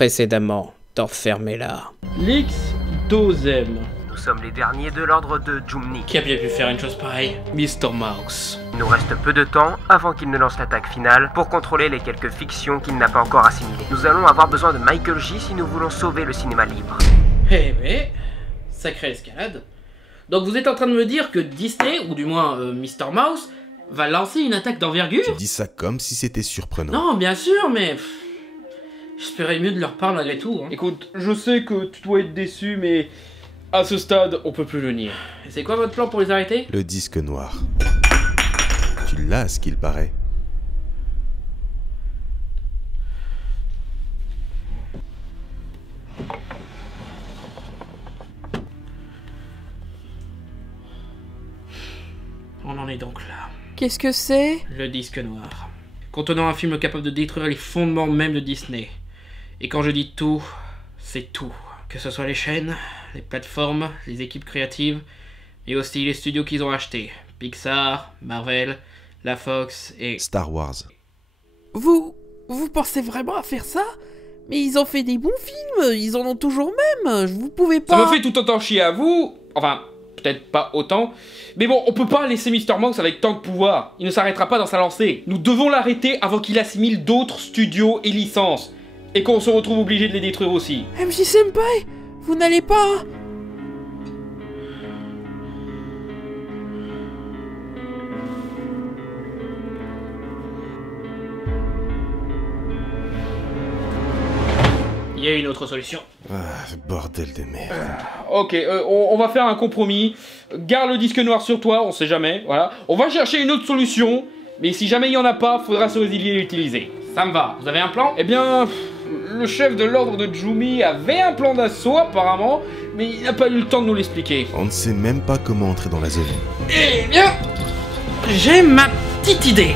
précédemment dans Fermez-la. L'X-12M. Nous sommes les derniers de l'ordre de Jumnik. Qui a bien pu faire une chose pareille? Mr. Mouse. Il nous reste peu de temps avant qu'il ne lance l'attaque finale pour contrôler les quelques fictions qu'il n'a pas encore assimilées. Nous allons avoir besoin de Michael J si nous voulons sauver le cinéma libre. Eh mais, sacrée escalade. Donc vous êtes en train de me dire que Disney, ou du moins Mr. Mouse, va lancer une attaque d'envergure? Tu dis ça comme si c'était surprenant. Non, bien sûr, mais... j'espérais mieux de leur part malgré tout. Hein. Écoute, je sais que tu dois être déçu, mais... à ce stade, on peut plus le nier. Et c'est quoi votre plan pour les arrêter? Le disque noir. Tu l'as, à ce qu'il paraît. On en est donc là. Qu'est-ce que c'est? Le disque noir. Contenant un film capable de détruire les fondements même de Disney. Et quand je dis tout, c'est tout. Que ce soit les chaînes, les plateformes, les équipes créatives, et aussi les studios qu'ils ont achetés. Pixar, Marvel, la Fox et... Star Wars. Vous pensez vraiment à faire ça? Mais ils ont fait des bons films, ils en ont toujours même, vous pouvez pas... Ça me fait tout autant chier à vous, enfin, peut-être pas autant, mais bon, on peut pas laisser Mr. Mouse avec tant de pouvoir. Il ne s'arrêtera pas dans sa lancée. Nous devons l'arrêter avant qu'il assimile d'autres studios et licences. Et qu'on se retrouve obligé de les détruire aussi. MJ Senpai, vous n'allez pas... Il y a une autre solution. Ah, bordel de merde. Ok, on va faire un compromis. Garde le disque noir sur toi, on sait jamais, voilà. On va chercher une autre solution, mais si jamais il y en a pas, faudra se résilier et l'utiliser. Ça me va. Vous avez un plan? Eh bien, le chef de l'ordre de Jumi avait un plan d'assaut apparemment, mais il n'a pas eu le temps de nous l'expliquer. On ne sait même pas comment entrer dans la zone. Eh bien, j'ai ma petite idée.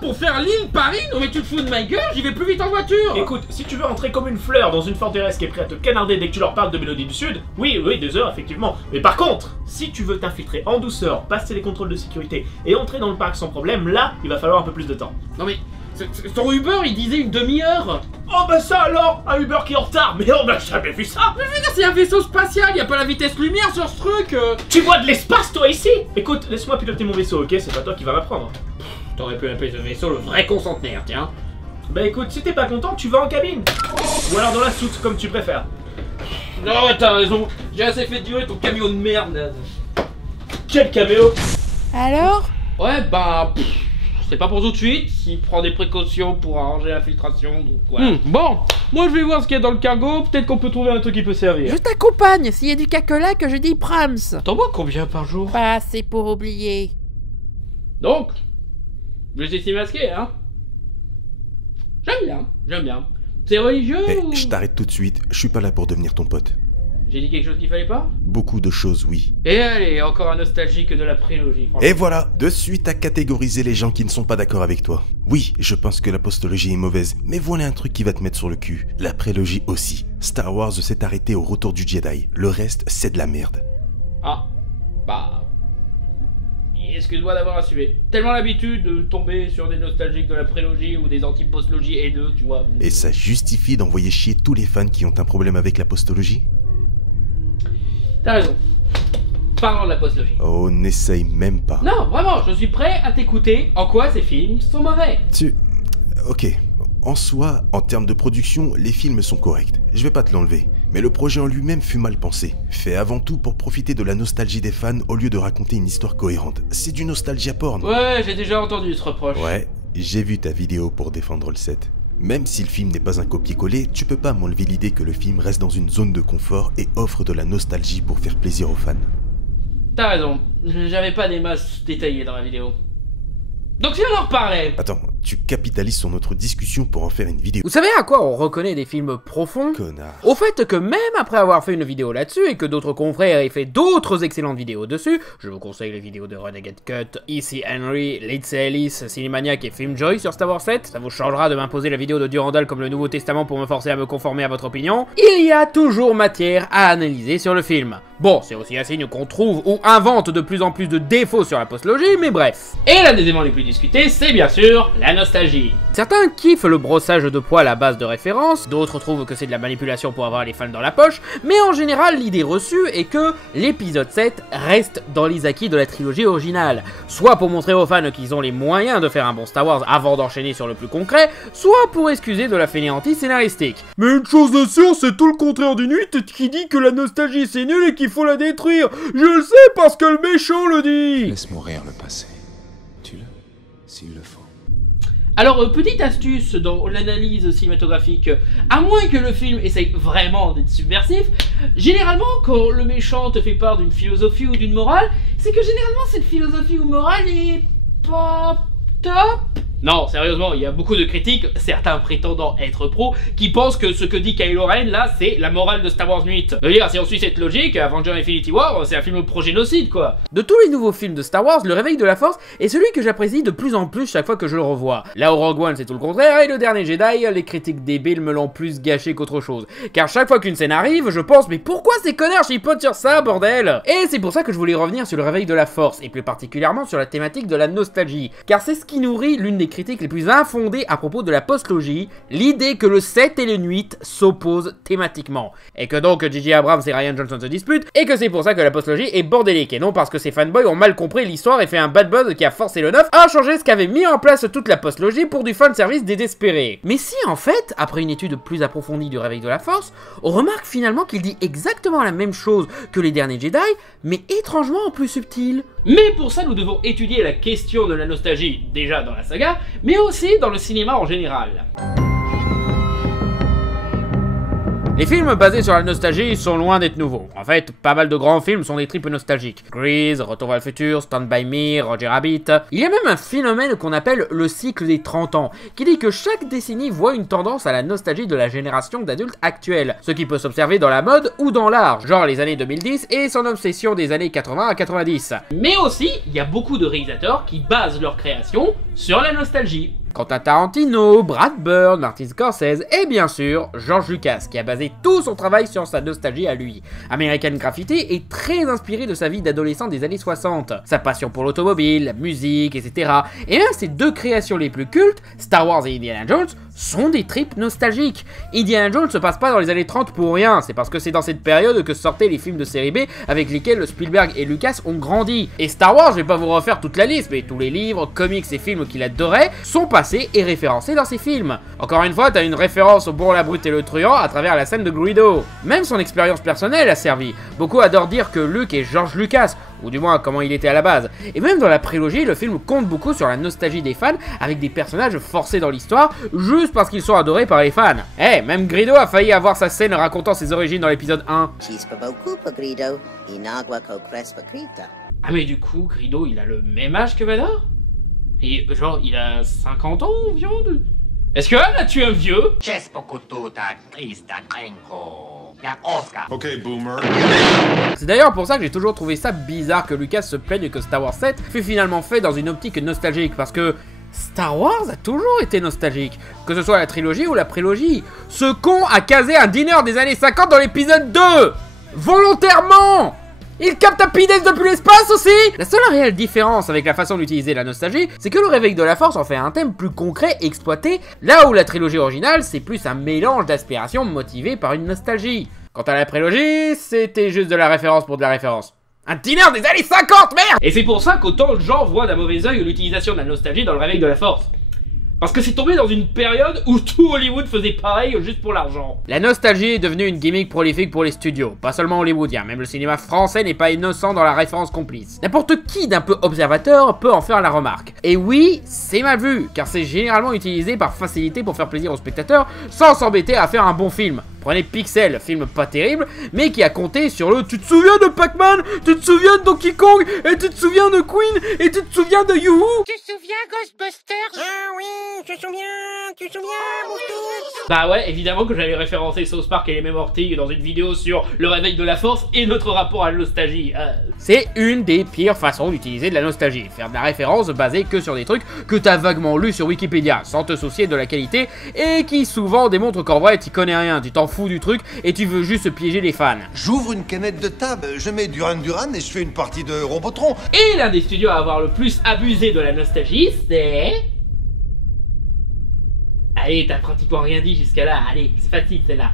Pour faire l'île Paris? Non mais tu te fous de ma gueule, j'y vais plus vite en voiture. Écoute, si tu veux entrer comme une fleur dans une forteresse qui est prête à te canarder dès que tu leur parles de Mélodie du Sud, oui, 2 heures effectivement. Mais par contre, si tu veux t'infiltrer en douceur, passer les contrôles de sécurité et entrer dans le parc sans problème, là, il va falloir un peu plus de temps. Non mais, ton Uber il disait une demi-heure. Oh bah ça alors, un Uber qui est en retard, mais on n'a jamais vu ça. Mais je veux dire, c'est un vaisseau spatial, y a pas la vitesse lumière sur ce truc. Tu vois de l'espace toi ici? Écoute, laisse-moi piloter mon vaisseau, ok? C'est pas toi qui va m'apprendre. T'aurais pu appeler ce vaisseau le vrai concentraire, tiens. Bah écoute, si t'es pas content, tu vas en cabine. Ou alors dans la soute, comme tu préfères. Non, ouais, t'as raison. J'ai assez fait durer ton camion de merde, Naz. Quel caméo. Alors? Ouais, bah... c'est pas pour tout de suite. Il prend des précautions pour arranger l'infiltration, donc voilà. Bon, moi je vais voir ce qu'il y a dans le cargo. Peut-être qu'on peut trouver un truc qui peut servir. Je t'accompagne, s'il y a du cacola que je dis Prams. T'en bois combien par jour? Pas assez pour oublier. Donc, je suis si masqué, hein. J'aime bien. C'est religieux Mais ou... je t'arrête tout de suite, je suis pas là pour devenir ton pote. J'ai dit quelque chose qu'il fallait pas? Beaucoup de choses, oui. Et allez, encore un nostalgique de la prélogie, franchement. Et voilà, de suite à catégoriser les gens qui ne sont pas d'accord avec toi. Oui, je pense que l'apostologie est mauvaise, mais voilà un truc qui va te mettre sur le cul. La prélogie aussi. Star Wars s'est arrêté au retour du Jedi. Le reste, c'est de la merde. Ah, bah... excuse-moi d'avoir assumé. Tellement l'habitude de tomber sur des nostalgiques de la prélogie ou des anti-postlogies et deux, tu vois. Et ça justifie d'envoyer chier tous les fans qui ont un problème avec l'apostologie? T'as raison. Parlons de la postlogie. Oh, n'essaye même pas. Non, vraiment, je suis prêt à t'écouter. En quoi ces films sont mauvais? Ok. En soi, en termes de production, les films sont corrects. Je vais pas te l'enlever. Mais le projet en lui-même fut mal pensé. Fait avant tout pour profiter de la nostalgie des fans au lieu de raconter une histoire cohérente. C'est du nostalgia porn. Ouais, j'ai déjà entendu ce reproche. Ouais, j'ai vu ta vidéo pour défendre le set. Même si le film n'est pas un copier-coller, tu peux pas m'enlever l'idée que le film reste dans une zone de confort et offre de la nostalgie pour faire plaisir aux fans. T'as raison, j'avais pas des masses détaillées dans la vidéo. Donc si on en reparlait. Attends, Tu capitalises sur notre discussion pour en faire une vidéo. Vous savez à quoi on reconnaît des films profonds? Connard. Au fait que même après avoir fait une vidéo là-dessus et que d'autres confrères aient fait d'autres excellentes vidéos dessus, je vous conseille les vidéos de Renegade Cut, E.C. Henry, Lindsay Ellis, Cinemaniac et Filmjoy sur Star Wars 7, ça vous changera de m'imposer la vidéo de Durandal comme le Nouveau Testament pour me forcer à me conformer à votre opinion, il y a toujours matière à analyser sur le film. Bon, c'est aussi un signe qu'on trouve ou invente de plus en plus de défauts sur la postlogie, mais bref. Et l'un des éléments les plus discutés, c'est bien sûr la nostalgie. Certains kiffent le brossage de poils à base de références, d'autres trouvent que c'est de la manipulation pour avoir les fans dans la poche, mais en général l'idée reçue est que l'épisode 7 reste dans les acquis de la trilogie originale, soit pour montrer aux fans qu'ils ont les moyens de faire un bon Star Wars avant d'enchaîner sur le plus concret, soit pour excuser de la fainéantise scénaristique. Mais une chose de sûre, c'est tout le contraire du Nuit qui dit que la nostalgie c'est nul et qu'il faut la détruire. Je le sais parce que le méchant le dit. Laisse mourir le passé. Tue-le, s'il le faut. Alors, petite astuce dans l'analyse cinématographique, à moins que le film essaye vraiment d'être subversif, généralement quand le méchant te fait part d'une philosophie ou d'une morale, c'est que généralement cette philosophie ou morale est pas top. Non, sérieusement, il y a beaucoup de critiques, certains prétendant être pros, qui pensent que ce que dit Kylo Ren, là, c'est la morale de Star Wars 8. Je veux dire, si on suit cette logique, Avengers Infinity War, c'est un film pro-génocide, quoi. De tous les nouveaux films de Star Wars, le réveil de la Force est celui que j'apprécie de plus en plus chaque fois que je le revois. Là où Rogue One c'est tout le contraire, et le dernier Jedi, les critiques débiles me l'ont plus gâché qu'autre chose. Car chaque fois qu'une scène arrive, je pense, mais pourquoi ces connards chipotent sur ça, bordel? Et c'est pour ça que je voulais revenir sur le réveil de la Force, et plus particulièrement sur la thématique de la nostalgie. Car c'est ce qui nourrit l'une des critiques les plus infondées à propos de la postlogie, l'idée que le 7 et le 8 s'opposent thématiquement. Et que donc J.J. Abrams et Rian Johnson se disputent, et que c'est pour ça que la postlogie est bordélique, et non parce que ces fanboys ont mal compris l'histoire et fait un bad buzz qui a forcé le 9 à changer ce qu'avait mis en place toute la postlogie pour du fanservice désespéré. Mais si en fait, après une étude plus approfondie du réveil de la Force, on remarque finalement qu'il dit exactement la même chose que les derniers Jedi, mais étrangement en plus subtil. Mais pour ça, nous devons étudier la question de la nostalgie, déjà dans la saga, mais aussi dans le cinéma en général. Les films basés sur la nostalgie sont loin d'être nouveaux. En fait, pas mal de grands films sont des tripes nostalgiques. Grease, Retour vers le futur, Stand By Me, Roger Rabbit. Il y a même un phénomène qu'on appelle le cycle des 30 ans, qui dit que chaque décennie voit une tendance à la nostalgie de la génération d'adultes actuels, ce qui peut s'observer dans la mode ou dans l'art, genre les années 2010 et son obsession des années 80 à 90. Mais aussi, il y a beaucoup de réalisateurs qui basent leur création sur la nostalgie. Quant à Tarantino, Brad Bird, Martin Scorsese et bien sûr George Lucas qui a basé tout son travail sur sa nostalgie à lui. American Graffiti est très inspiré de sa vie d'adolescent des années 60, sa passion pour l'automobile, la musique, etc. Et même ses deux créations les plus cultes, Star Wars et Indiana Jones, sont des tripes nostalgiques. Indiana Jones se passe pas dans les années 30 pour rien, c'est parce que c'est dans cette période que sortaient les films de série B avec lesquels Spielberg et Lucas ont grandi. Et Star Wars, je vais pas vous refaire toute la liste, mais tous les livres, comics et films qu'il adorait sont passés et référencés dans ses films. Encore une fois, t'as une référence au Bourg, la Brute et le Truand à travers la scène de Greedo. Même son expérience personnelle a servi. Beaucoup adorent dire que Luke est George Lucas, ou du moins comment il était à la base. Et même dans la prélogie, le film compte beaucoup sur la nostalgie des fans avec des personnages forcés dans l'histoire juste parce qu'ils sont adorés par les fans. Eh, même Greedo a failli avoir sa scène racontant ses origines dans l'épisode 1. Ah mais du coup, Greedo il a le même âge que Vador? Et genre il a 50 ans ou viande? Est-ce que là tu es un vieux? Ok, boomer. C'est d'ailleurs pour ça que j'ai toujours trouvé ça bizarre que Lucas se plaigne que Star Wars 7 fut finalement fait dans une optique nostalgique, parce que Star Wars a toujours été nostalgique, que ce soit la trilogie ou la prélogie. Ce con a casé un dîner des années 50 dans l'épisode 2 volontairement. Il capte Happiness depuis l'espace aussi. La seule réelle différence avec la façon d'utiliser la nostalgie, c'est que le réveil de la Force en fait un thème plus concret exploité, là où la trilogie originale c'est plus un mélange d'aspirations motivées par une nostalgie. Quant à la prélogie, c'était juste de la référence pour de la référence. Un dîner des années 50, merde! Et c'est pour ça qu'autant de gens voient d'un mauvais œil l'utilisation de la nostalgie dans le réveil de la Force. Parce que c'est tombé dans une période où tout Hollywood faisait pareil juste pour l'argent. La nostalgie est devenue une gimmick prolifique pour les studios, pas seulement hollywoodien, même le cinéma français n'est pas innocent dans la référence complice. N'importe qui d'un peu observateur peut en faire la remarque. Et oui, c'est mal vu, car c'est généralement utilisé par facilité pour faire plaisir aux spectateurs, sans s'embêter à faire un bon film. Prenez Pixel, film pas terrible, mais qui a compté sur le « Tu te souviens de Pac-Man? Tu te souviens de Donkey Kong? Et tu te souviens de Queen? Et tu te souviens de Yoo-Hoo ?» Tu te souviens Ghostbusters? Ah oui, tu te souviens, Moustouk? Bah ouais, évidemment que j'avais référencé South Park et les Memortig dans une vidéo sur le réveil de la force et notre rapport à la nostalgie. C'est une des pires façons d'utiliser de la nostalgie, faire de la référence basée que sur des trucs que t'as vaguement lus sur Wikipédia, sans te soucier de la qualité, et qui souvent démontrent qu'en vrai t'y connais rien, tu t'en fous du truc et tu veux juste piéger les fans. J'ouvre une canette de table, je mets Duran Duran et je fais une partie de Robotron. Et l'un des studios à avoir le plus abusé de la nostalgie, c'est... Allez, t'as pratiquement rien dit jusqu'à là, allez, c'est facile, c'est là.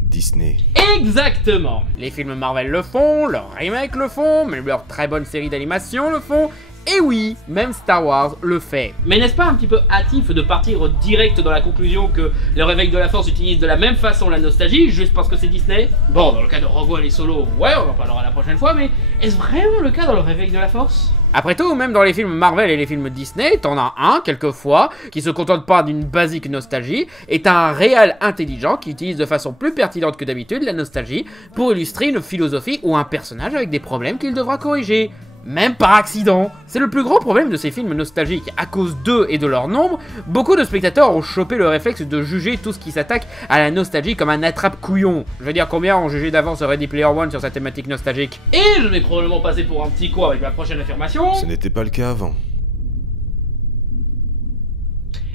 Disney. Exactement. Les films Marvel le font, leurs remakes le font, même leurs très bonnes séries d'animation le font, et oui, même Star Wars le fait. Mais n'est-ce pas un petit peu hâtif de partir direct dans la conclusion que le réveil de la force utilise de la même façon la nostalgie, juste parce que c'est Disney? Bon, dans le cas de Rogue One et Solo, ouais, on en parlera la prochaine fois, mais est-ce vraiment le cas dans le réveil de la force? Après tout, même dans les films Marvel et les films Disney, t'en as un, quelquefois, qui se contente pas d'une basique nostalgie, et t'as un réal intelligent qui utilise de façon plus pertinente que d'habitude la nostalgie pour illustrer une philosophie ou un personnage avec des problèmes qu'il devra corriger. Même par accident. C'est le plus gros problème de ces films nostalgiques. À cause d'eux et de leur nombre, beaucoup de spectateurs ont chopé le réflexe de juger tout ce qui s'attaque à la nostalgie comme un attrape-couillon. Je veux dire, combien ont jugé d'avance Ready Player One sur sa thématique nostalgique? Et je vais probablement passer pour un petit con avec ma prochaine affirmation. Ce n'était pas le cas avant.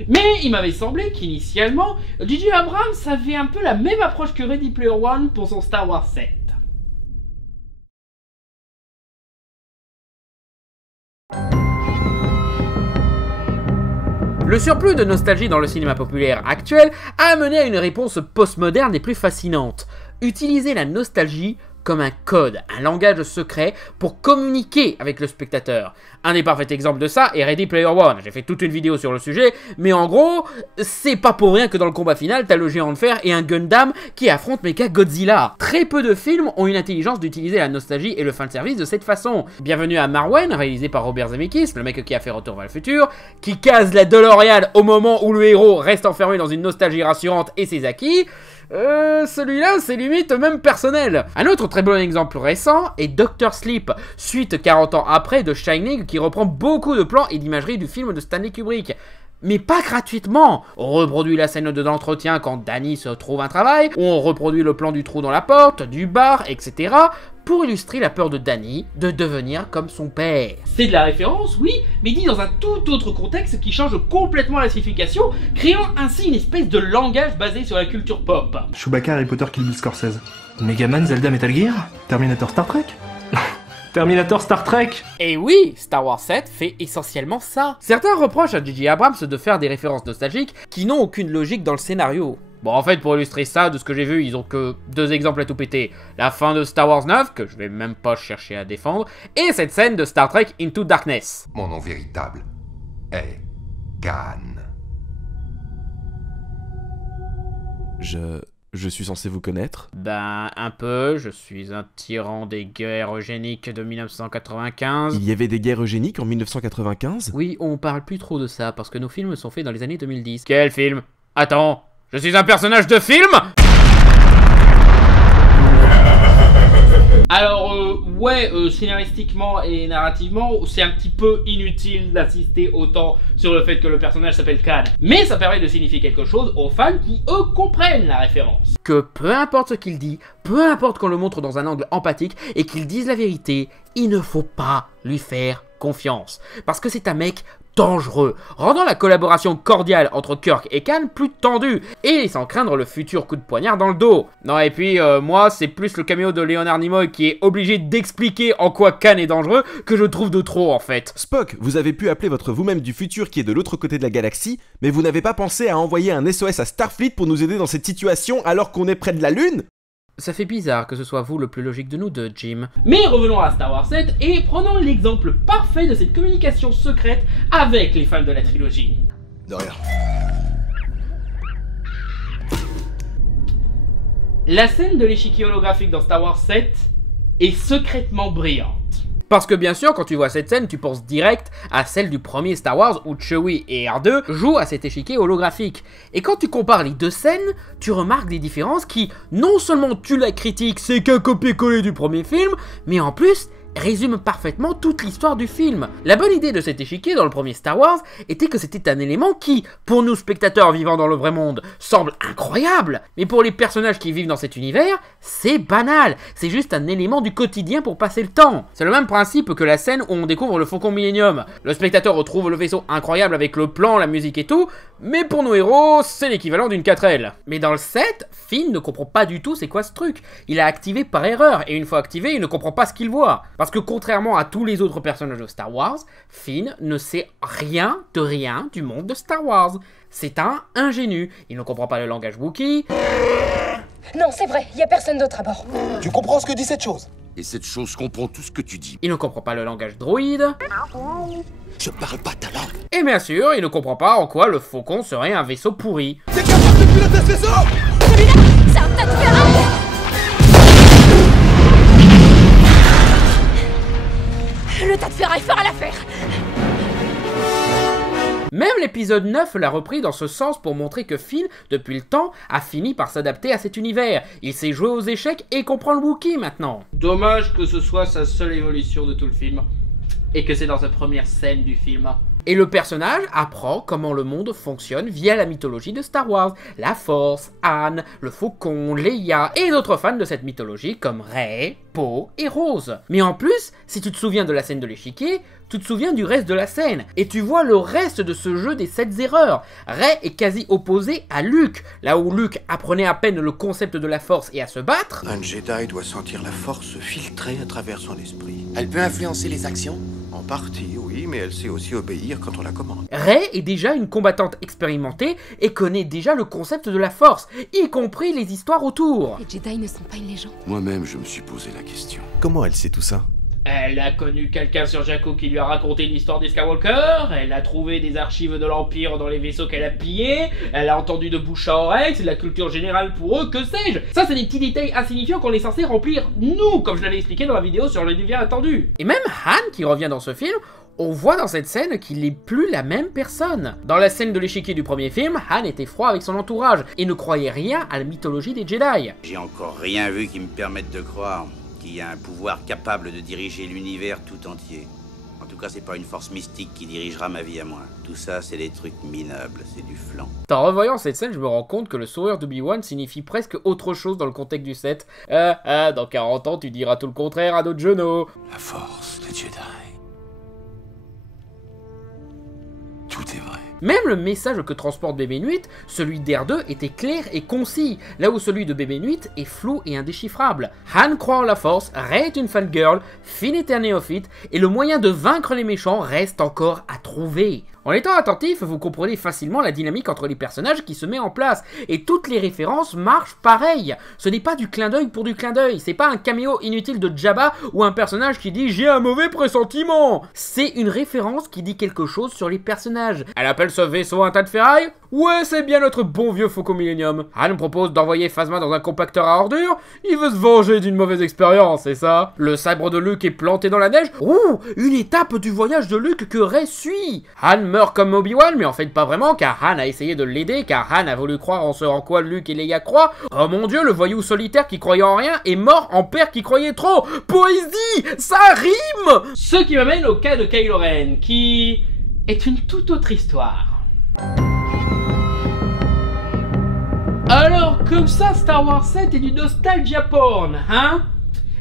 Mais il m'avait semblé qu'initialement, J.J. Abrams avait un peu la même approche que Ready Player One pour son Star Wars 7. Le surplus de nostalgie dans le cinéma populaire actuel a amené à une réponse postmoderne et plus fascinante. Utiliser la nostalgie comme un code, un langage secret pour communiquer avec le spectateur. Un des parfaits exemples de ça est Ready Player One. J'ai fait toute une vidéo sur le sujet, mais en gros, c'est pas pour rien que dans le combat final, t'as le géant de fer et un Gundam qui affrontent Mechagodzilla. Très peu de films ont une intelligence d'utiliser la nostalgie et le fanservice de cette façon. Bienvenue à Marwen, réalisé par Robert Zemeckis, le mec qui a fait Retour vers le futur, qui case la DeLorean au moment où le héros reste enfermé dans une nostalgie rassurante et ses acquis. Celui-là, c'est limite même personnel. Un autre très bon exemple récent est Dr. Sleep, suite 40 ans après de Shining, qui reprend beaucoup de plans et d'imagerie du film de Stanley Kubrick. Mais pas gratuitement. On reproduit la scène de l'entretien quand Danny se trouve un travail, ou on reproduit le plan du trou dans la porte, du bar, etc. pour illustrer la peur de Danny de devenir comme son père. C'est de la référence, oui, mais dit dans un tout autre contexte qui change complètement la signification, créant ainsi une espèce de langage basé sur la culture pop. Chewbacca, Harry Potter, Kill Bill, Scorsese. Megaman, Zelda, Metal Gear. Terminator, Star Trek. Terminator, Star Trek. Et oui, Star Wars 7 fait essentiellement ça. Certains reprochent à J.J. Abrams de faire des références nostalgiques qui n'ont aucune logique dans le scénario. Bon, en fait, pour illustrer ça, de ce que j'ai vu, ils ont que 2 exemples à tout péter. La fin de Star Wars 9, que je vais même pas chercher à défendre, et cette scène de Star Trek Into Darkness. Mon nom véritable est Khan. Je suis censé vous connaître? Ben, un peu, je suis un tyran des guerres eugéniques de 1995. Il y avait des guerres eugéniques en 1995? Oui, on parle plus trop de ça, parce que nos films sont faits dans les années 2010. Quel film? Attends, je suis un personnage de film? Alors, ouais, scénaristiquement et narrativement, c'est un petit peu inutile d'insister autant sur le fait que le personnage s'appelle Khan. Mais ça permet de signifier quelque chose aux fans qui, eux, comprennent la référence. Que peu importe ce qu'il dit, peu importe qu'on le montre dans un angle empathique et qu'il dise la vérité, il ne faut pas lui faire confiance. Parce que c'est un mec dangereux, rendant la collaboration cordiale entre Kirk et Khan plus tendue, et laissant craindre le futur coup de poignard dans le dos. Non, et puis, moi, c'est plus le caméo de Leonard Nimoy qui est obligé d'expliquer en quoi Khan est dangereux que je trouve de trop, en fait. Spock, vous avez pu appeler votre vous-même du futur qui est de l'autre côté de la galaxie, mais vous n'avez pas pensé à envoyer un SOS à Starfleet pour nous aider dans cette situation alors qu'on est près de la Lune? Ça fait bizarre que ce soit vous le plus logique de nous deux, Jim. Mais revenons à Star Wars 7 et prenons l'exemple parfait de cette communication secrète avec les fans de la trilogie. De rien. La scène de l'échiquier holographique dans Star Wars 7 est secrètement brillante. Parce que bien sûr, quand tu vois cette scène, tu penses direct à celle du premier Star Wars où Chewie et R2 jouent à cet échiquier holographique. Et quand tu compares les deux scènes, tu remarques des différences qui, non seulement tuent la critique, c'est qu'un copier-coller du premier film, mais en plus, résume parfaitement toute l'histoire du film. La bonne idée de cet échiquier dans le premier Star Wars était que c'était un élément qui, pour nous spectateurs vivant dans le vrai monde, semble incroyable, mais pour les personnages qui vivent dans cet univers, c'est banal, c'est juste un élément du quotidien pour passer le temps. C'est le même principe que la scène où on découvre le Faucon Millenium. Le spectateur retrouve le vaisseau incroyable avec le plan, la musique et tout, mais pour nos héros, c'est l'équivalent d'une 4L. Mais dans le 7, Finn ne comprend pas du tout c'est quoi ce truc. Il a activé par erreur, et une fois activé, il ne comprend pas ce qu'il voit. Parce que contrairement à tous les autres personnages de Star Wars, Finn ne sait rien du monde de Star Wars. C'est un ingénu. Il ne comprend pas le langage Wookiee. Non, c'est vrai, il y a personne d'autre à bord. Tu comprends ce que dit cette chose? Et cette chose comprend tout ce que tu dis. Il ne comprend pas le langage droïde. Je parle pas ta langue. Et bien sûr, il ne comprend pas en quoi le Faucon serait un vaisseau pourri. T'es capable de piloter ce vaisseau? Celui-là, c'est un tas de ferraille. Le tas de ferraille fera l'affaire. Même l'épisode 9 l'a repris dans ce sens pour montrer que Finn, depuis le temps, a fini par s'adapter à cet univers. Il sait jouer aux échecs et comprend le Wookiee maintenant. Dommage que ce soit sa seule évolution de tout le film. Et que c'est dans sa première scène du film. Et le personnage apprend comment le monde fonctionne via la mythologie de Star Wars. La Force, Han, le Faucon, Leia et d'autres fans de cette mythologie comme Rey, Poe et Rose. Mais en plus, si tu te souviens de la scène de l'échiquier, tu te souviens du reste de la scène. Et tu vois le reste de ce jeu des 7 erreurs. Rey est quasi opposé à Luke. Là où Luke apprenait à peine le concept de la Force et à se battre, Un Jedi doit sentir la Force filtrer à travers son esprit. Elle peut influencer les actions? En partie, oui, mais elle sait aussi obéir quand on la commande. Rey est déjà une combattante expérimentée et connaît déjà le concept de la Force, y compris les histoires autour. Les Jedi ne sont pas une légende. Moi-même, je me suis posé la question. Comment elle sait tout ça? Elle a connu quelqu'un sur Jakku qui lui a raconté l'histoire des Skywalker, elle a trouvé des archives de l'Empire dans les vaisseaux qu'elle a pillés, elle a entendu de bouche à oreille, c'est de la culture générale pour eux, que sais-je. Ça, c'est des petits détails insignifiants qu'on est censé remplir nous, comme je l'avais expliqué dans la vidéo sur le devient attendu. Et même Han, qui revient dans ce film, on voit dans cette scène qu'il n'est plus la même personne. Dans la scène de l'échiquier du premier film, Han était froid avec son entourage et ne croyait rien à la mythologie des Jedi. J'ai encore rien vu qui me permette de croire qu'il y a un pouvoir capable de diriger l'univers tout entier. En tout cas, c'est pas une force mystique qui dirigera ma vie à moi. Tout ça, c'est des trucs minables, c'est du flan. En revoyant cette scène, je me rends compte que le sourire d'Obi-Wan signifie presque autre chose dans le contexte du set. Dans 40 ans, tu diras tout le contraire à d'autres genoux. La force, les Jedi. Tout est vrai. Même le message que transporte BB-8, celui d'R2 était clair et concis, là où celui de BB-8 est flou et indéchiffrable. Han croit en la Force, Rey est une fangirl, Finn est un néophyte, et le moyen de vaincre les méchants reste encore à trouver. En étant attentif, vous comprenez facilement la dynamique entre les personnages qui se met en place, et toutes les références marchent pareil. Ce n'est pas du clin d'œil pour du clin d'œil, c'est pas un caméo inutile de Jabba ou un personnage qui dit « j'ai un mauvais pressentiment ». C'est une référence qui dit quelque chose sur les personnages. Elle appelle ce vaisseau un tas de ferraille? Ouais, c'est bien notre bon vieux Faucon Millenium. Han propose d'envoyer Phasma dans un compacteur à ordures. Il veut se venger d'une mauvaise expérience, c'est ça? Le sabre de Luke est planté dans la neige. Ouh, une étape du voyage de Luke que Rey suit. Han meurt comme Obi-Wan, mais en fait pas vraiment, car Han a essayé de l'aider, car Han a voulu croire en ce en quoi Luke et Leia croient. Oh mon dieu, le voyou solitaire qui croyait en rien est mort en père qui croyait trop. Poésie, ça rime. Ce qui m'amène au cas de Kylo Ren, qui est une toute autre histoire. Alors, comme ça, Star Wars 7 est du nostalgia porn, hein?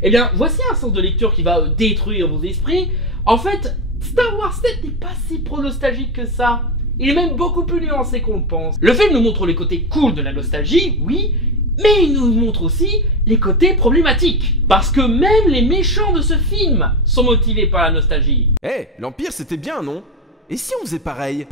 Eh bien, voici un sens de lecture qui va détruire vos esprits. En fait, Star Wars 7 n'est pas si pro-nostalgique que ça. Il est même beaucoup plus nuancé qu'on le pense. Le film nous montre les côtés cool de la nostalgie, oui, mais il nous montre aussi les côtés problématiques. Parce que même les méchants de ce film sont motivés par la nostalgie. Eh, l'Empire c'était bien, non? Et si on faisait pareil?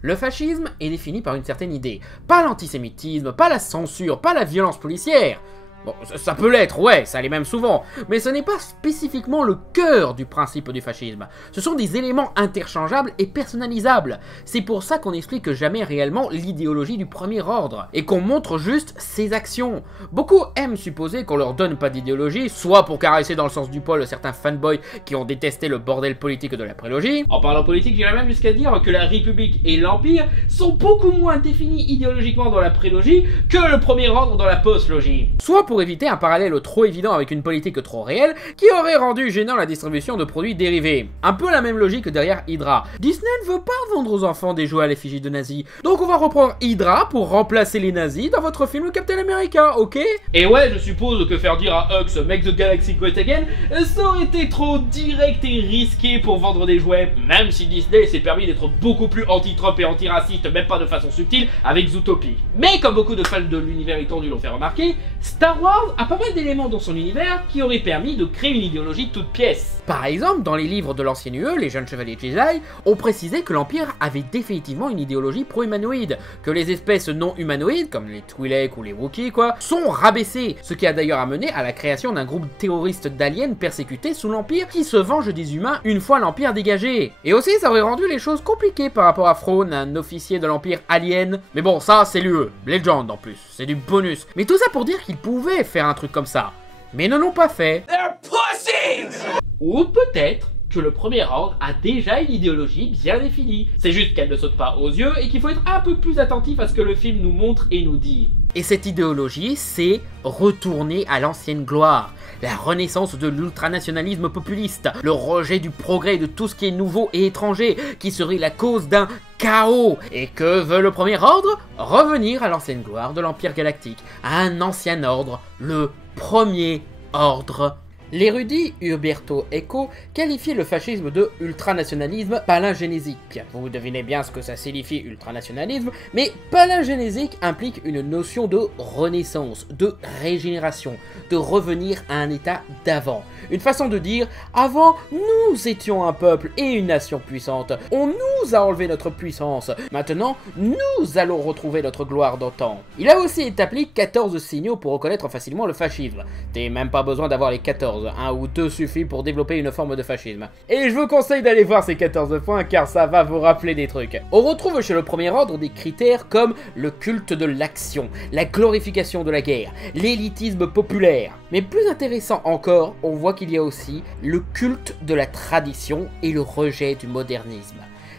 Le fascisme est défini par une certaine idée. Pas l'antisémitisme, pas la censure, pas la violence policière. Bon, ça peut l'être, ouais, ça l'est même souvent, mais ce n'est pas spécifiquement le cœur du principe du fascisme. Ce sont des éléments interchangeables et personnalisables. C'est pour ça qu'on n'explique jamais réellement l'idéologie du premier ordre, et qu'on montre juste ses actions. Beaucoup aiment supposer qu'on leur donne pas d'idéologie, soit pour caresser dans le sens du poil certains fanboys qui ont détesté le bordel politique de la prélogie. En parlant politique, j'irais même jusqu'à dire que la République et l'Empire sont beaucoup moins définis idéologiquement dans la prélogie que le premier ordre dans la postlogie. Soit pour éviter un parallèle trop évident avec une politique trop réelle qui aurait rendu gênant la distribution de produits dérivés. Un peu la même logique derrière Hydra. Disney ne veut pas vendre aux enfants des jouets à l'effigie de nazis, donc on va reprendre Hydra pour remplacer les nazis dans votre film Captain America, ok? Et ouais, je suppose que faire dire à Hux Make the Galaxy Great Again, ça aurait été trop direct et risqué pour vendre des jouets, même si Disney s'est permis d'être beaucoup plus anti-Trump et anti-raciste, même pas de façon subtile, avec Zootopie. Mais comme beaucoup de fans de l'univers étendu l'ont fait remarquer, Star Wars a pas mal d'éléments dans son univers qui auraient permis de créer une idéologie toute pièce. Par exemple, dans les livres de l'ancienne UE, les jeunes chevaliers Jedi, on précisait que l'Empire avait définitivement une idéologie pro-humanoïde, que les espèces non humanoïdes, comme les Twi'lek ou les Wookiees quoi, sont rabaissées, ce qui a d'ailleurs amené à la création d'un groupe terroriste d'aliens persécutés sous l'Empire qui se venge des humains une fois l'Empire dégagé. Et aussi, ça aurait rendu les choses compliquées par rapport à Thrawn, un officier de l'Empire alien. Mais bon, ça c'est l'UE, Legend en plus, c'est du bonus. Mais tout ça pour dire qu'ils pouvaient faire un truc comme ça. Mais ne l'ont pas fait. They're pussies! Ou peut-être que le premier ordre a déjà une idéologie bien définie. C'est juste qu'elle ne saute pas aux yeux et qu'il faut être un peu plus attentif à ce que le film nous montre et nous dit. Et cette idéologie, c'est retourner à l'ancienne gloire, la renaissance de l'ultranationalisme populiste, le rejet du progrès de tout ce qui est nouveau et étranger, qui serait la cause d'un chaos. Et que veut le premier ordre? Revenir à l'ancienne gloire de l'Empire Galactique, à un ancien ordre, le premier ordre. L'érudit Umberto Eco qualifiait le fascisme de ultranationalisme palingénésique. Vous devinez bien ce que ça signifie ultranationalisme, mais palingénésique implique une notion de renaissance, de régénération, de revenir à un état d'avant. Une façon de dire, avant, nous étions un peuple et une nation puissante, on nous a enlevé notre puissance, maintenant, nous allons retrouver notre gloire d'antan. Il a aussi établi 14 signaux pour reconnaître facilement le fascisme. T'as même pas besoin d'avoir les 14. Un ou deux suffit pour développer une forme de fascisme. Et je vous conseille d'aller voir ces 14 points car ça va vous rappeler des trucs. On retrouve chez le premier ordre des critères comme le culte de l'action, la glorification de la guerre, l'élitisme populaire. Mais plus intéressant encore, on voit qu'il y a aussi le culte de la tradition et le rejet du modernisme.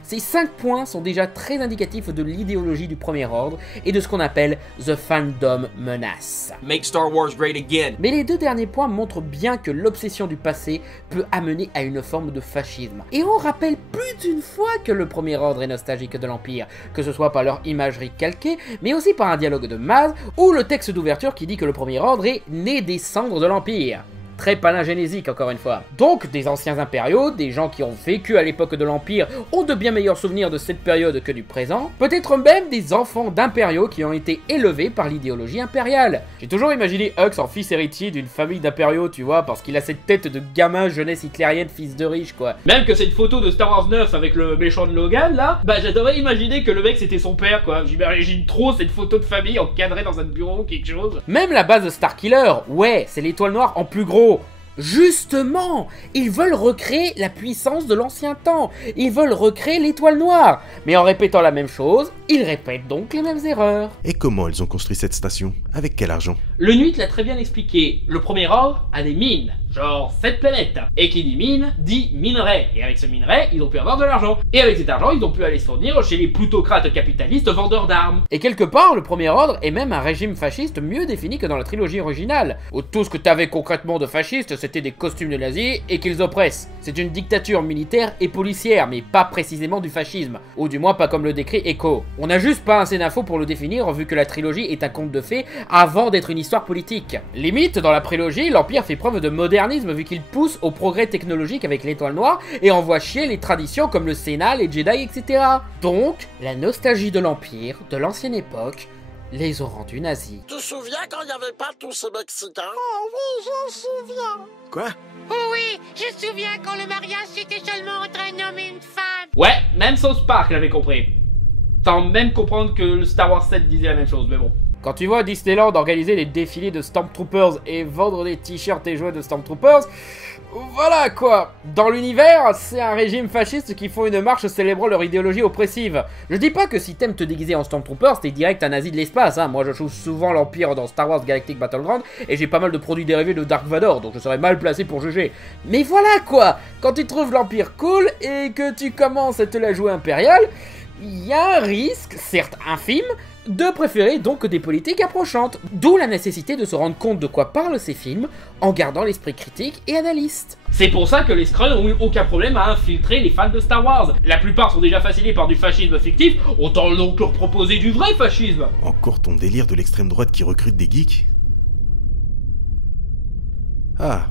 Ces 5 points sont déjà très indicatifs de l'idéologie du premier ordre et de ce qu'on appelle The Fandom Menace. Make Star Wars great again. Mais les 2 derniers points montrent bien que l'obsession du passé peut amener à une forme de fascisme. Et on rappelle plus d'une fois que le premier ordre est nostalgique de l'Empire, que ce soit par leur imagerie calquée, mais aussi par un dialogue de Maz ou le texte d'ouverture qui dit que le premier ordre est né des cendres de l'Empire. Très palingénésique encore une fois. Donc des anciens impériaux, des gens qui ont vécu à l'époque de l'Empire ont de bien meilleurs souvenirs de cette période que du présent, peut-être même des enfants d'impériaux qui ont été élevés par l'idéologie impériale. J'ai toujours imaginé Hux en fils héritier d'une famille d'impériaux, tu vois, parce qu'il a cette tête de gamin jeunesse hitlérienne, fils de riche quoi. Même que cette photo de Star Wars 9 avec le méchant de Logan là, bah j'adorais imaginer que le mec c'était son père quoi. J'imagine trop cette photo de famille encadrée dans un bureau ou quelque chose. Même la base de Starkiller, ouais, c'est l'étoile noire en plus gros. Justement, ils veulent recréer la puissance de l'ancien temps, ils veulent recréer l'étoile noire, mais en répétant la même chose, ils répètent donc les mêmes erreurs. Et comment ils ont construit cette station? Avec quel argent? Le Nuit l'a très bien expliqué, le premier ordre a des mines, genre 7 planètes, et qui dit mine, dit minerai, et avec ce minerai, ils ont pu avoir de l'argent, et avec cet argent, ils ont pu aller se fournir chez les plutocrates capitalistes vendeurs d'armes. Et quelque part, le premier ordre est même un régime fasciste mieux défini que dans la trilogie originale, où tout ce que t'avais concrètement de fasciste, c'était des costumes de nazis et qu'ils oppressent. C'est une dictature militaire et policière, mais pas précisément du fascisme, ou du moins pas comme le décrit Eco. On n'a juste pas assez d'infos pour le définir vu que la trilogie est un conte de fées avant d'être une histoire politique. Limite, dans la prélogie, l'Empire fait preuve de modernisme vu qu'il pousse au progrès technologique avec l'étoile noire et envoie chier les traditions comme le Sénat, les Jedi, etc. Donc, la nostalgie de l'Empire, de l'ancienne époque, les ont rendus nazis. Tu te souviens quand il n'y avait pas tous ces Mexicains? Oh oui, je me souviens. Quoi? Oh oui, je me souviens quand le mariage c'était seulement entre un homme et une femme. Ouais, même South Park l'avait compris. Sans même comprendre que le Star Wars 7 disait la même chose, mais bon. Quand tu vois Disneyland organiser des défilés de Stormtroopers et vendre des t-shirts et jouets de Stormtroopers, voilà quoi. Dans l'univers, c'est un régime fasciste qui font une marche célébrant leur idéologie oppressive. Je dis pas que si t'aimes te déguiser en Stormtroopers, t'es direct un nazi de l'espace, hein. Moi je joue souvent l'Empire dans Star Wars Galactic Battleground et j'ai pas mal de produits dérivés de Dark Vador, donc je serais mal placé pour juger. Mais voilà quoi. Quand tu trouves l'Empire cool et que tu commences à te la jouer impériale, il y a un risque, certes infime, de préférer donc des politiques approchantes. D'où la nécessité de se rendre compte de quoi parlent ces films en gardant l'esprit critique et analyste. C'est pour ça que les Skrulls n'ont eu aucun problème à infiltrer les fans de Star Wars. La plupart sont déjà fascinés par du fascisme fictif, autant donc leur proposer du vrai fascisme. Encore ton délire de l'extrême droite qui recrute des geeks? Ah,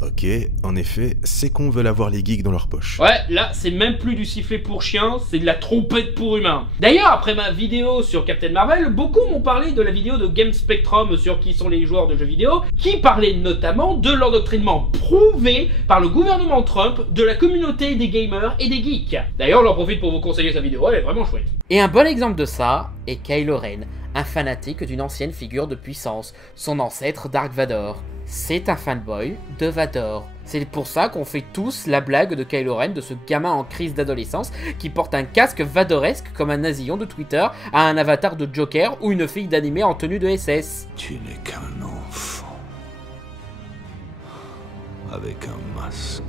ok, en effet, c'est qu'on veut avoir les geeks dans leur poche. Ouais, là, c'est même plus du sifflet pour chien, c'est de la trompette pour humain. D'ailleurs, après ma vidéo sur Captain Marvel, beaucoup m'ont parlé de la vidéo de Game Spectrum sur qui sont les joueurs de jeux vidéo, qui parlait notamment de l'endoctrinement prouvé par le gouvernement Trump de la communauté des gamers et des geeks. D'ailleurs, j'en profite pour vous conseiller sa vidéo, elle est vraiment chouette. Et un bon exemple de ça est Kylo Ren, un fanatique d'une ancienne figure de puissance, son ancêtre Dark Vador. C'est un fanboy de Vador. C'est pour ça qu'on fait tous la blague de Kylo Ren, de ce gamin en crise d'adolescence qui porte un casque vadoresque comme un nasillon de Twitter à un avatar de Joker ou une fille d'animé en tenue de SS. Tu n'es qu'un enfant. Avec un masque.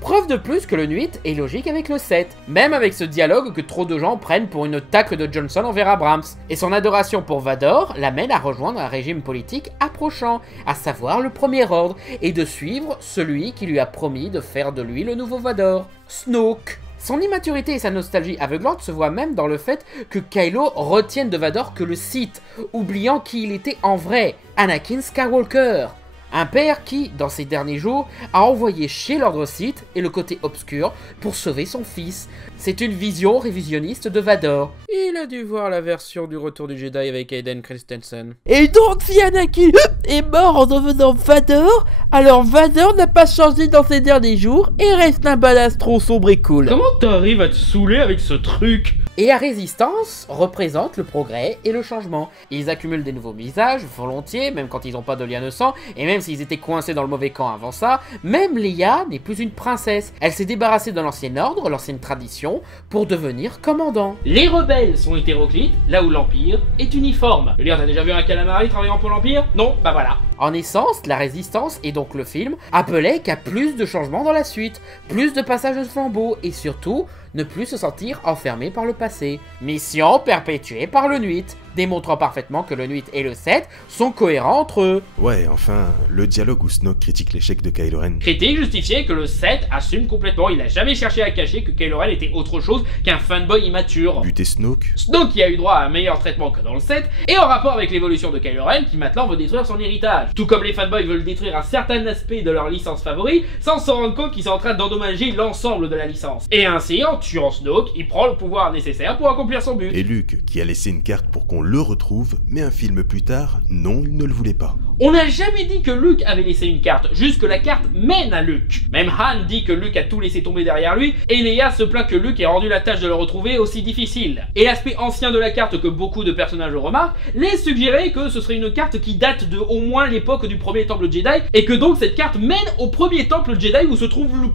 Preuve de plus que le 8 est logique avec le 7, même avec ce dialogue que trop de gens prennent pour une tacle de Johnson envers Abrams. Et son adoration pour Vador l'amène à rejoindre un régime politique approchant, à savoir le Premier Ordre, et de suivre celui qui lui a promis de faire de lui le nouveau Vador, Snoke. Son immaturité et sa nostalgie aveuglante se voient même dans le fait que Kylo retienne de Vador que le Sith, oubliant qui il était en vrai, Anakin Skywalker. Un père qui, dans ses derniers jours, a envoyé chier l'ordre Sith et le côté obscur pour sauver son fils. C'est une vision révisionniste de Vador. Il a dû voir la version du Retour du Jedi avec Hayden Christensen. Et donc si Anakin est mort en devenant Vador, alors Vador n'a pas changé dans ses derniers jours et reste un badass trop sombre et cool. Comment t'arrives à te saouler avec ce truc? Et la résistance représente le progrès et le changement. Ils accumulent des nouveaux visages, volontiers, même quand ils n'ont pas de lien de sang, et même s'ils étaient coincés dans le mauvais camp avant ça, même Leia n'est plus une princesse. Elle s'est débarrassée de l'ancien ordre, l'ancienne tradition, pour devenir commandant. Les rebelles sont hétéroclites, là où l'Empire est uniforme. Je veux dire, t'as déjà vu un calamari travaillant pour l'Empire? Non? Bah voilà. En essence, la résistance, et donc le film, appelait qu'à plus de changements dans la suite, plus de passages de flambeau, et surtout, ne plus se sentir enfermé par le passé. Mission perpétuée par le 8, démontrant parfaitement que le 8 et le 7 sont cohérents entre eux. Ouais, enfin, le dialogue où Snoke critique l'échec de Kylo Ren. Critique justifiée que le 7 assume complètement, il a jamais cherché à cacher que Kylo Ren était autre chose qu'un fanboy immature. Buter Snoke. Snoke qui a eu droit à un meilleur traitement que dans le 7, et en rapport avec l'évolution de Kylo Ren qui maintenant veut détruire son héritage. Tout comme les fanboys veulent détruire un certain aspect de leur licence favorite, sans se rendre compte qu'ils sont en train d'endommager l'ensemble de la licence. Et ainsi, en tuant Snoke, il prend le pouvoir nécessaire pour accomplir son but. Et Luke, qui a laissé une carte pour qu'on le retrouve, mais un film plus tard, non, il ne le voulait pas. On n'a jamais dit que Luke avait laissé une carte, juste que la carte mène à Luke. Même Han dit que Luke a tout laissé tomber derrière lui, et Leia se plaint que Luke ait rendu la tâche de le retrouver aussi difficile. Et l'aspect ancien de la carte que beaucoup de personnages remarquent, laisse suggérer que ce serait une carte qui date de au moins l'époque du premier temple Jedi, et que donc cette carte mène au premier temple Jedi où se trouve Luke.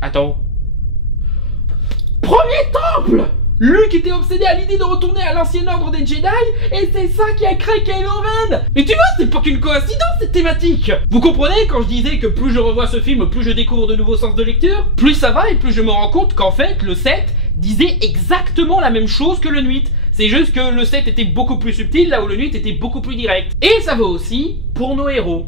Attends. Premier temple! Luke était obsédé à l'idée de retourner à l'ancien ordre des Jedi, et c'est ça qui a créé Kylo Ren. Mais tu vois, c'est pas qu'une coïncidence cette thématique. Vous comprenez quand je disais que plus je revois ce film, plus je découvre de nouveaux sens de lecture? Plus ça va et plus je me rends compte qu'en fait, le 7 disait exactement la même chose que le 8. C'est juste que le 7 était beaucoup plus subtil, là où le 8 était beaucoup plus direct. Et ça vaut aussi pour nos héros.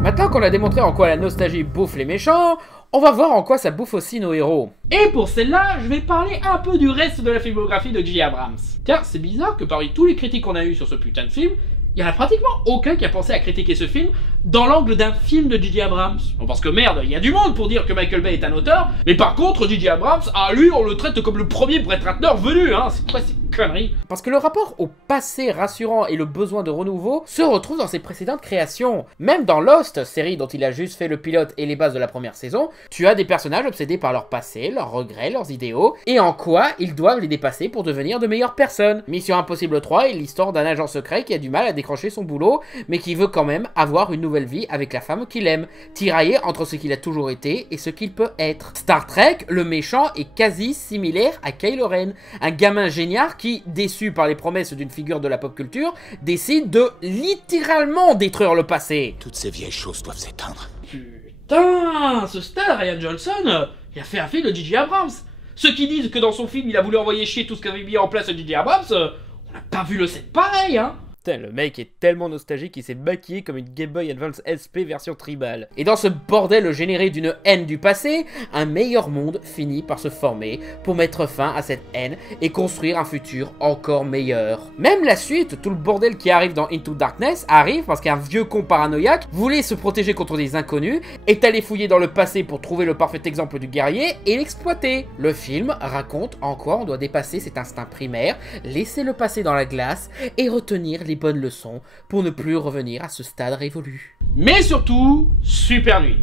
Maintenant qu'on a démontré en quoi la nostalgie bouffe les méchants, on va voir en quoi ça bouffe aussi nos héros. Et pour celle-là, je vais parler un peu du reste de la filmographie de J.J. Abrams. Tiens, c'est bizarre que parmi tous les critiques qu'on a eu sur ce putain de film, il y en a pratiquement aucun qui a pensé à critiquer ce film dans l'angle d'un film de J.J. Abrams. Bon, parce que merde, il y a du monde pour dire que Michael Bay est un auteur, mais par contre, J.J. Abrams, lui, on le traite comme le premier Brett Ratner venu, hein. C'est quoi ces conneries. Parce que le rapport au passé rassurant et le besoin de renouveau se retrouve dans ses précédentes créations. Même dans Lost, série dont il a juste fait le pilote et les bases de la première saison, tu as des personnages obsédés par leur passé, leurs regrets, leurs idéaux, et en quoi ils doivent les dépasser pour devenir de meilleures personnes. Mission Impossible 3 est l'histoire d'un agent secret qui a du mal à décrocher son boulot, mais qui veut quand même avoir une nouvelle vie avec la femme qu'il aime, tiraillé entre ce qu'il a toujours été et ce qu'il peut être. Star Trek, le méchant est quasi similaire à Kylo Ren, un gamin génial qui, déçu par les promesses d'une figure de la pop culture, décide de littéralement détruire le passé. Toutes ces vieilles choses doivent s'éteindre. Putain, ce stade, Ryan Johnson, il a fait un film de J.J. Abrams. Ceux qui disent que dans son film, il a voulu envoyer chier tout ce qu'avait mis en place J.J. Abrams, on n'a pas vu le set pareil, hein. Putain, le mec est tellement nostalgique qu'il s'est maquillé comme une Game Boy Advance SP version tribal. Et dans ce bordel généré d'une haine du passé, un meilleur monde finit par se former pour mettre fin à cette haine et construire un futur encore meilleur. Même la suite, tout le bordel qui arrive dans Into Darkness arrive parce qu'un vieux con paranoïaque voulait se protéger contre des inconnus, est allé fouiller dans le passé pour trouver le parfait exemple du guerrier et l'exploiter. Le film raconte en quoi on doit dépasser cet instinct primaire, laisser le passé dans la glace et retenir les bonnes leçons pour ne plus revenir à ce stade révolu. Mais surtout, Super 8.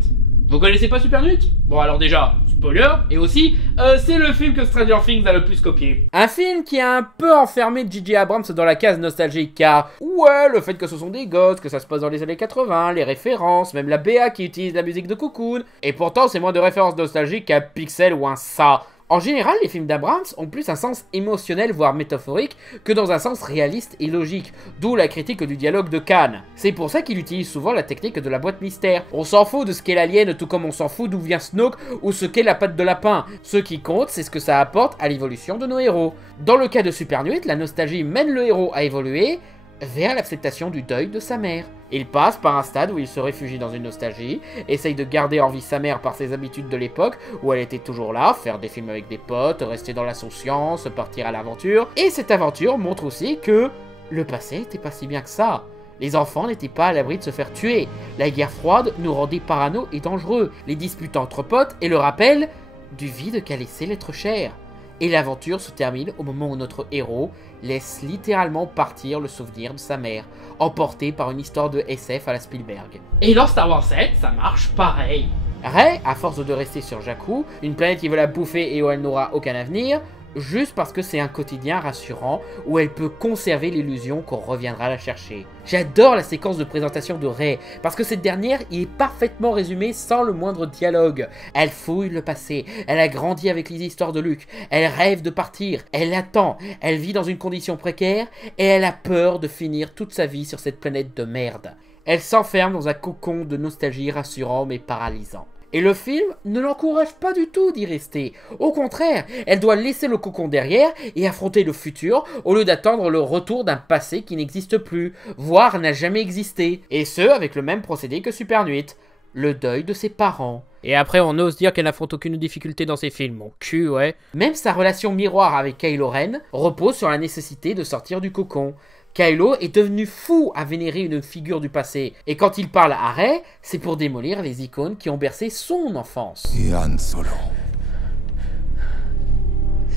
Vous connaissez pas Super 8? Bon alors déjà, spoiler, et aussi, c'est le film que Stranger Things a le plus copié. Un film qui a un peu enfermé J.J. Abrams dans la case nostalgique, car ouais, le fait que ce sont des gosses, que ça se passe dans les années 80, les références, même la BA qui utilise la musique de Cocoon, et pourtant c'est moins de références nostalgiques qu'un Pixel ou un Ça. En général, les films d'Abrams ont plus un sens émotionnel, voire métaphorique, que dans un sens réaliste et logique, d'où la critique du dialogue de Khan. C'est pour ça qu'il utilise souvent la technique de la boîte mystère. On s'en fout de ce qu'est l'alien, tout comme on s'en fout d'où vient Snoke ou ce qu'est la patte de lapin. Ce qui compte, c'est ce que ça apporte à l'évolution de nos héros. Dans le cas de Super 8, la nostalgie mène le héros à évoluer vers l'acceptation du deuil de sa mère. Il passe par un stade où il se réfugie dans une nostalgie, essaye de garder en vie sa mère par ses habitudes de l'époque où elle était toujours là, faire des films avec des potes, rester dans l'insouciance, partir à l'aventure. Et cette aventure montre aussi que le passé n'était pas si bien que ça. Les enfants n'étaient pas à l'abri de se faire tuer. La guerre froide nous rendait parano et dangereux. Les disputes entre potes et le rappel du vide qu'a laissé l'être cher. Et l'aventure se termine au moment où notre héros laisse littéralement partir le souvenir de sa mère, emporté par une histoire de SF à la Spielberg. Et dans Star Wars 7, ça marche pareil. Rey, à force de rester sur Jakku, une planète qui veut la bouffer et où elle n'aura aucun avenir, juste parce que c'est un quotidien rassurant où elle peut conserver l'illusion qu'on reviendra la chercher. J'adore la séquence de présentation de Rey, parce que cette dernière y est parfaitement résumée sans le moindre dialogue. Elle fouille le passé, elle a grandi avec les histoires de Luke, elle rêve de partir, elle attend, elle vit dans une condition précaire, et elle a peur de finir toute sa vie sur cette planète de merde. Elle s'enferme dans un cocon de nostalgie rassurant mais paralysant. Et le film ne l'encourage pas du tout d'y rester. Au contraire, elle doit laisser le cocon derrière et affronter le futur au lieu d'attendre le retour d'un passé qui n'existe plus, voire n'a jamais existé. Et ce, avec le même procédé que Super 8, le deuil de ses parents. Et après, on ose dire qu'elle n'affronte aucune difficulté dans ses films. Mon cul, ouais. Même sa relation miroir avec Kylo Ren repose sur la nécessité de sortir du cocon. Kylo est devenu fou à vénérer une figure du passé, et quand il parle à Rey, c'est pour démolir les icônes qui ont bercé son enfance. Et Han Solo.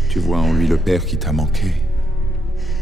Tu vois en lui le père qui t'a manqué.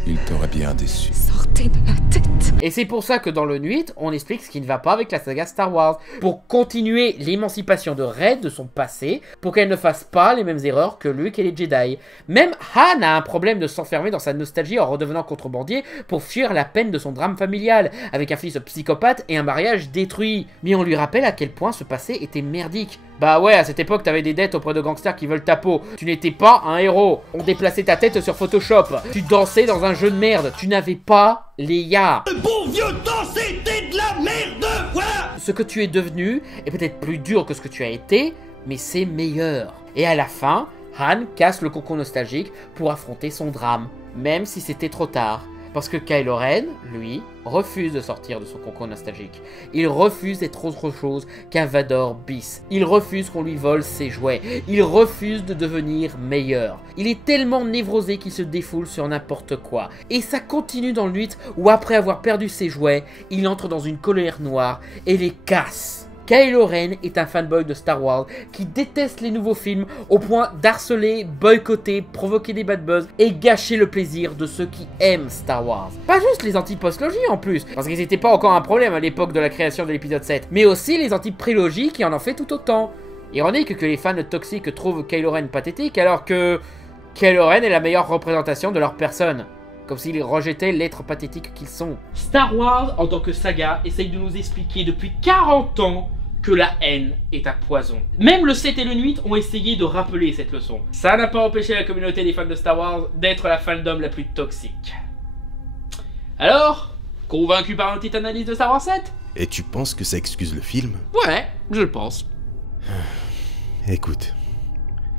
Il t'aurait bien déçu. Sortez de ma tête. Et c'est pour ça que dans le 8, on explique ce qui ne va pas avec la saga Star Wars, pour continuer l'émancipation de Rey de son passé, pour qu'elle ne fasse pas les mêmes erreurs que Luke et les Jedi. Même Han a un problème de s'enfermer dans sa nostalgie en redevenant contrebandier pour fuir la peine de son drame familial, avec un fils psychopathe et un mariage détruit. Mais on lui rappelle à quel point ce passé était merdique. Bah ouais, à cette époque, t'avais des dettes auprès de gangsters qui veulent ta peau. Tu n'étais pas un héros. On déplaçait ta tête sur Photoshop. Tu dansais dans un jeu de merde. Tu n'avais pas Leia. Le bon vieux temps, c'était de la merde, voilà. Ce que tu es devenu est peut-être plus dur que ce que tu as été, mais c'est meilleur. Et à la fin, Han casse le cocon nostalgique pour affronter son drame, même si c'était trop tard. Parce que Kylo Ren, lui, refuse de sortir de son cocon nostalgique. Il refuse d'être autre chose qu'un Vador bis. Il refuse qu'on lui vole ses jouets. Il refuse de devenir meilleur. Il est tellement névrosé qu'il se défoule sur n'importe quoi. Et ça continue dans le 8 où après avoir perdu ses jouets, il entre dans une colère noire et les casse. Kylo Ren est un fanboy de Star Wars qui déteste les nouveaux films au point d'harceler, boycotter, provoquer des bad buzz et gâcher le plaisir de ceux qui aiment Star Wars. Pas juste les anti-postlogies en plus, parce qu'ils n'étaient pas encore un problème à l'époque de la création de l'épisode 7, mais aussi les anti-prélogies qui en ont fait tout autant. Ironique que les fans toxiques trouvent Kylo Ren pathétique alors que Kylo Ren est la meilleure représentation de leur personne. Comme s'ils rejetaient l'être pathétique qu'ils sont. Star Wars, en tant que saga, essaye de nous expliquer depuis 40 ans que la haine est un poison. Même le 7 et le 8 ont essayé de rappeler cette leçon. Ça n'a pas empêché la communauté des fans de Star Wars d'être la fandom la plus toxique. Alors, convaincu par une petite analyse de Star Wars 7 ? Et tu penses que ça excuse le film? Ouais, je le pense. Écoute,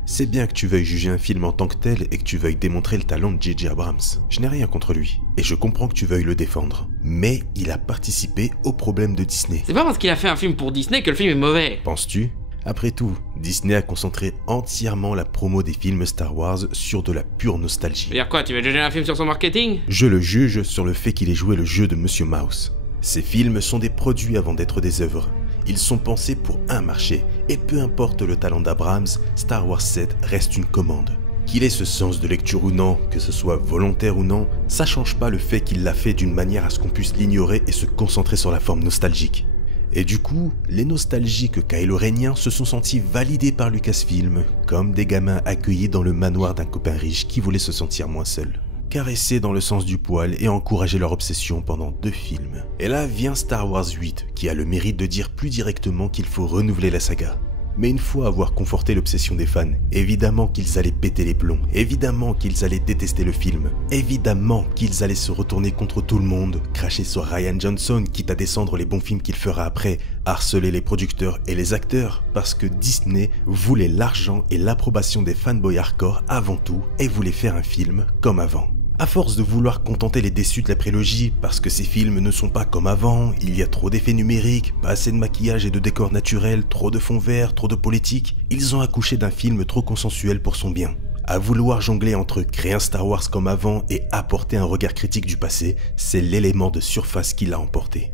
c'est bien que tu veuilles juger un film en tant que tel et que tu veuilles démontrer le talent de J.J. Abrams. Je n'ai rien contre lui, et je comprends que tu veuilles le défendre. Mais il a participé au problème de Disney. C'est pas parce qu'il a fait un film pour Disney que le film est mauvais. Penses-tu? Après tout, Disney a concentré entièrement la promo des films Star Wars sur de la pure nostalgie. Tu veux dire quoi? Tu veux juger un film sur son marketing? Je le juge sur le fait qu'il ait joué le jeu de Monsieur Mouse. Ces films sont des produits avant d'être des œuvres. Ils sont pensés pour un marché, et peu importe le talent d'Abrams, Star Wars 7 reste une commande. Qu'il ait ce sens de lecture ou non, que ce soit volontaire ou non, ça change pas le fait qu'il l'a fait d'une manière à ce qu'on puisse l'ignorer et se concentrer sur la forme nostalgique. Et du coup, les nostalgiques kylo-reniens se sont sentis validés par Lucasfilm, comme des gamins accueillis dans le manoir d'un copain riche qui voulait se sentir moins seul. Caressés dans le sens du poil et encourager leur obsession pendant 2 films. Et là vient Star Wars 8, qui a le mérite de dire plus directement qu'il faut renouveler la saga. Mais une fois avoir conforté l'obsession des fans, évidemment qu'ils allaient péter les plombs, évidemment qu'ils allaient détester le film, évidemment qu'ils allaient se retourner contre tout le monde, cracher sur Rian Johnson, quitte à descendre les bons films qu'il fera après, harceler les producteurs et les acteurs, parce que Disney voulait l'argent et l'approbation des fanboys hardcore avant tout, et voulait faire un film comme avant. À force de vouloir contenter les déçus de la prélogie, parce que ces films ne sont pas comme avant, il y a trop d'effets numériques, pas assez de maquillage et de décors naturels, trop de fond vert, trop de politique, ils ont accouché d'un film trop consensuel pour son bien. À vouloir jongler entre créer un Star Wars comme avant et apporter un regard critique du passé, c'est l'élément de surface qui l'a emporté.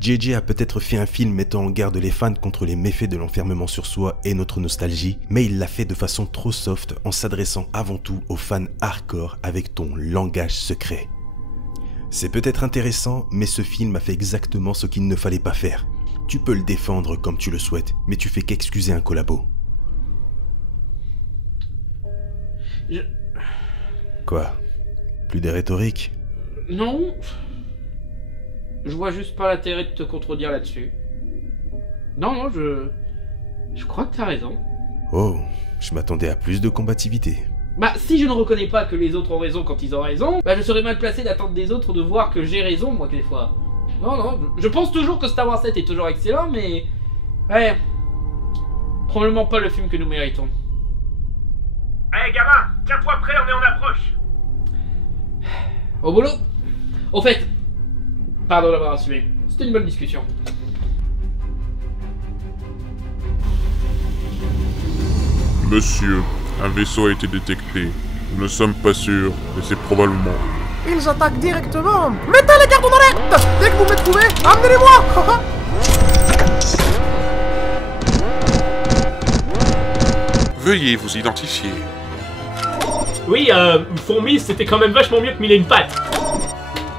J.J. a peut-être fait un film mettant en garde les fans contre les méfaits de l'enfermement sur soi et notre nostalgie, mais il l'a fait de façon trop soft en s'adressant avant tout aux fans hardcore avec ton langage secret. C'est peut-être intéressant, mais ce film a fait exactement ce qu'il ne fallait pas faire. Tu peux le défendre comme tu le souhaites, mais tu fais qu'excuser un collabo. Quoi? Plus des rhétoriques? Non. Je vois juste pas l'intérêt de te contredire là-dessus. Non, je crois que t'as raison. Oh, je m'attendais à plus de combativité. Bah, si je ne reconnais pas que les autres ont raison quand ils ont raison, bah je serais mal placé d'attendre des autres de voir que j'ai raison, moi, des fois. Non, je pense toujours que Star Wars 7 est toujours excellent, mais... Ouais... Probablement pas le film que nous méritons. Hey gamin, tiens-toi prêt, on est en approche. Au boulot. Au fait... Pardon d'avoir assumé. C'était une bonne discussion. Monsieur, un vaisseau a été détecté. Nous ne sommes pas sûrs, mais c'est probablement... Ils attaquent directement. Mettez les gardes en alerte. Dès que vous me trouvez, amenez-les-moi. Veuillez vous identifier. Oui, fourmis, c'était quand même vachement mieux que mille et une pattes.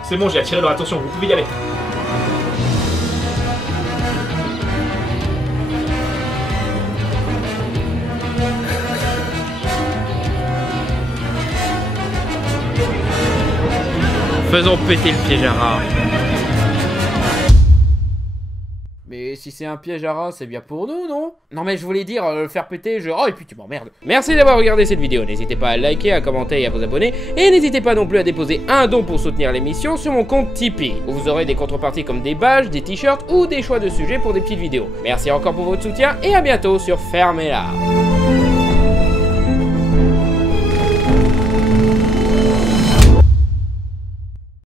C'est bon, j'ai attiré leur attention, vous pouvez y aller. Faisons péter le piège à rats. Mais si c'est un piège à rats, c'est bien pour nous, non? Non mais je voulais dire, le faire péter, oh et puis tu m'emmerdes. Merci d'avoir regardé cette vidéo, n'hésitez pas à liker, à commenter et à vous abonner. Et n'hésitez pas non plus à déposer un don pour soutenir l'émission sur mon compte Tipeee, où vous aurez des contreparties comme des badges, des t-shirts ou des choix de sujets pour des petites vidéos. Merci encore pour votre soutien et à bientôt sur Fermez-la.